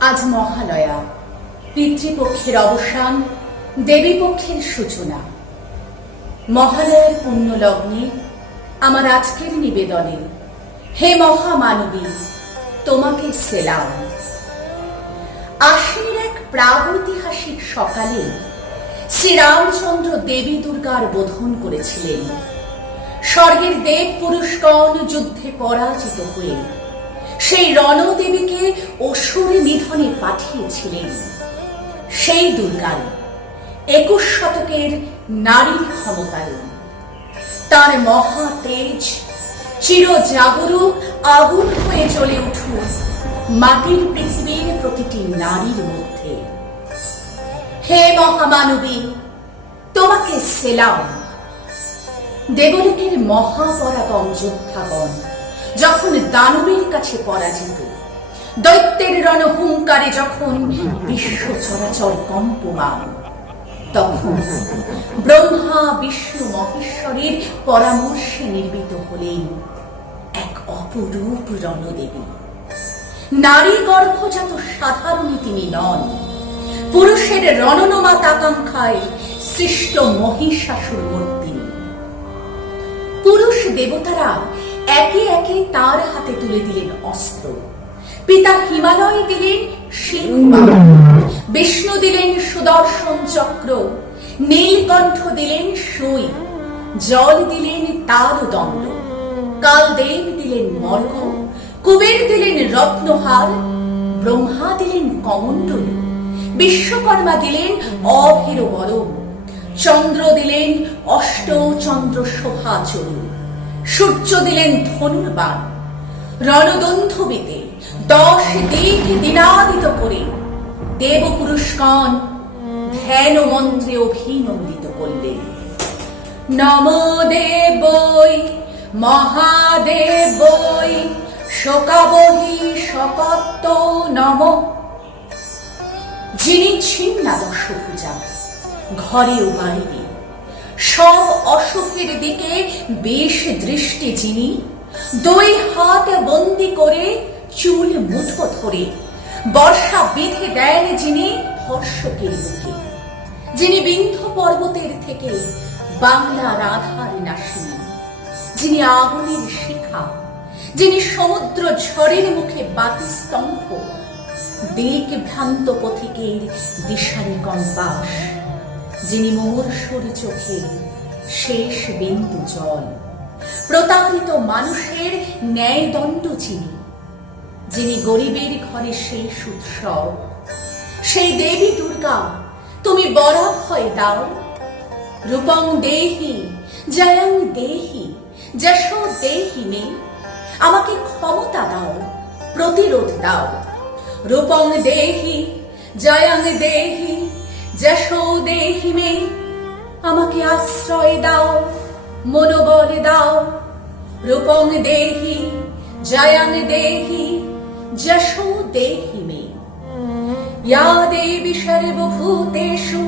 আজ মহালয়া। পিতৃপক্ষের অবসান, দেবীপক্ষের সূচনা। মহালয়ার পুণ্য লগ্নে আমার আজকের নিবেদনে, হে মহামানবী, তোমাকে সেলাম। আশ্বিনের এক প্রাগৈতিহাসিক সকালে শ্রীরামচন্দ্র দেবী দুর্গার বোধন করেছিলেন। স্বর্গের দেব পুরুষগণ যুদ্ধে পরাজিত হয়ে সেই রণদেবীকে অসুরে নিধনে পাঠিয়েছিলেন। সেই দুর্গাই একুশ শতকের নারীর ক্ষমতায়ন তার মহা তেজ চির জাগরুক আগুন হয়ে চলে উঠুক মাটির পৃথিবীর প্রতিটি নারীর মধ্যে। হে মহামানবী, তোমাকে সেলাম। দেবলোকের মহাপরাগম যোদ্ধাগণ যখন দানবের কাছে পরাজিত, দৈত্যের রণহুঙ্কারে যখন বিশ্ব চরাচর কম্পমান, তখন ব্রহ্মা, বিষ্ণু, মহেশ্বরের পরামর্শে নির্মিত হলেন এক অপরূপ রণদেবী। নারী গর্ভজাত সাধারণই তিনি নন। পুরুষের রণনমাত আকাঙ্ক্ষায় সৃষ্ট মহিষাসুর মূর্তিনী পুরুষ দেবতারা একে তার হাতে তুলে দিলেন অস্ত্র। পিতা হিমালয় দিলেন বিষ্ণু দিলেন সুদর্শন চক্র। নীলকণ্ঠ দিলেন সুই। জল দিলেন তার দণ্ড কালদেব দিলেন মর্গ। কুবের দিলেন রত্নহার। ব্রহ্মা দিলেন কমণ্ডল। বিশ্বকর্মা দিলেন অভের বরম চন্দ্র দিলেন অষ্ট চন্দ্র শোভা শোভাচরু সূর্য দিলেন ধনুর্বাণ। রণদন্ধবিতে দশ দিক দিনাদিত করে দেবপুরুষগণ ধ্যান মন্ত্রে অভিনন্দিত করলেন। নম দেবই মহাদেবই শোকাবহি শকত্ত নম। যিনি ছিন্না দশভুজা ঘরেও বাড়িতে সব অশুভের দিকে বেশ দৃষ্টি যিনি দুই হাত বন্দি করে চুল মুঠো ধরে, বর্ষা বেঁধে দেন যিনি ধর্ষকের মুখে। যিনি বিন্ধ পর্বতের থেকে বাংলার আধার নাসিনী যিনি আগুনের শিখা, যিনি সমুদ্র ঝড়ের মুখে বাতি স্তম্ভ দিক ভ্রান্ত পথিকের দিশারি কম্পাস। যিনি মোমর্ষর চোখে শেষ বিন্দু জল। প্রতারিত মানুষের ন্যায় দণ্ড যিনি যিনি গরিবের ঘরে শেষ উৎসব, সেই দেবী দুর্গা, তুমি বড় ভয় দাও। রূপং দেহি, জয়ং দেহি, যশ দেহি মে, আমাকে ক্ষমতা দাও, প্রতিরোধ দাও। রূপং দেহি, জয়ং দেহি যশোদেহিনে আমাকে আশ্রয় দাও, মনোবল দাও। রূপং দেহি, জয়ং দেহি যশো দেহি মে। ইয়া দেবী সর্বভূতেষু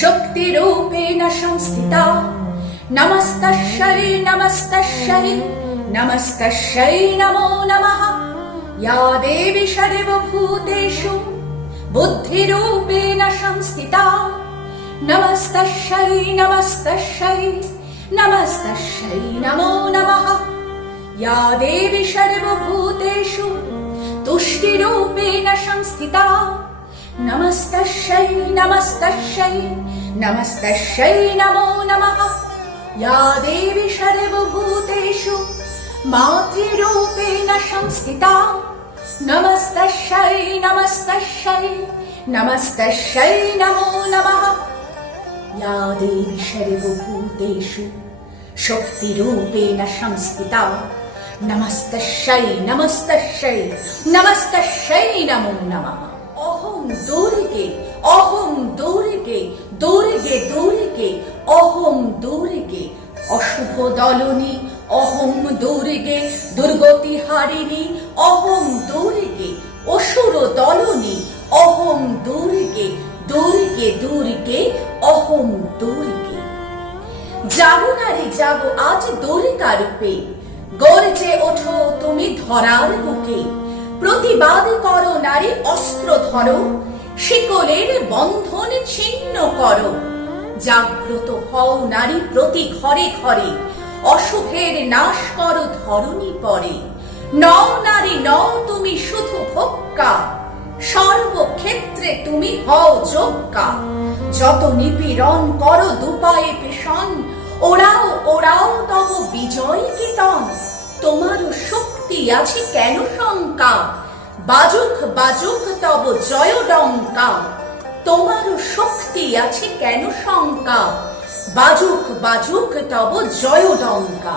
শক্তিরূপেণ সংস্থিতা নমস্তশ্বরে নমস্তশ্বরে নমস্তশ্বরে নমো নমঃ। ইয়া দেবী সর্বভূতেষু बुद्धिरूपेण संस्थिता नमस्तस्यै नमस्तस्यै नमस्तस्यै नमो नमः या देवी सर्वभूतेषु तुष्टिरूपेण संस्थिता नमस्तस्यै नमस्तस्यै नमस्तस्यै नमो नमः या देवी सर्वभूतेषु मातृरूपेण संस्थिता नमस्तस्यै नमस्तस्यै नमस्तस्यै नमो नमः या देवी सर्वभूतेषु शक्तिरूपेण संस्थिता नमस्तस्यै नमस्तस्यै नमस्तस्यै नमो नमः অহং দৌড়িকে অহং দৌড়িকে দৌড়িকে দৌড়িকে অহং দৌড়িকে অশুভ দলনী অহং দৌড়িকে দুর্গতি হারিণী অহং দৌড়িকে অসুর দলনী অহং দৌড়িকে দৌড়িকে দৌড়িকে অহং দৌড়িকে যাব নারী যাব আজ দৌড়িকা রূপে। গর্জে ওঠো তুমি ধরার বুকে। প্রতিবাদ করো নারী অস্ত্র ধরো। শিকলের বন্ধন ছিন্ন করো। জাগ্রত হও নারী প্রতি ঘরে ঘরে। অশুভের নাশ করো ধরণী পরে। নও নারী, নও তুমি শুধু ভোক্কা সর্বক্ষেত্রে তুমি হও যোগ্যা। যত নিপীড়ন করো দুপায়ে পেশন ওরাও ওরাও তব বিজয় কীর্তন তোমারও শক্তি আছে কেন শঙ্কা? বাজুক বাজুক তব জয় ডঙ্কা তোমারও শক্তি আছে কেন শঙ্কা? বাজুক বাজুক তব জয় ডঙ্কা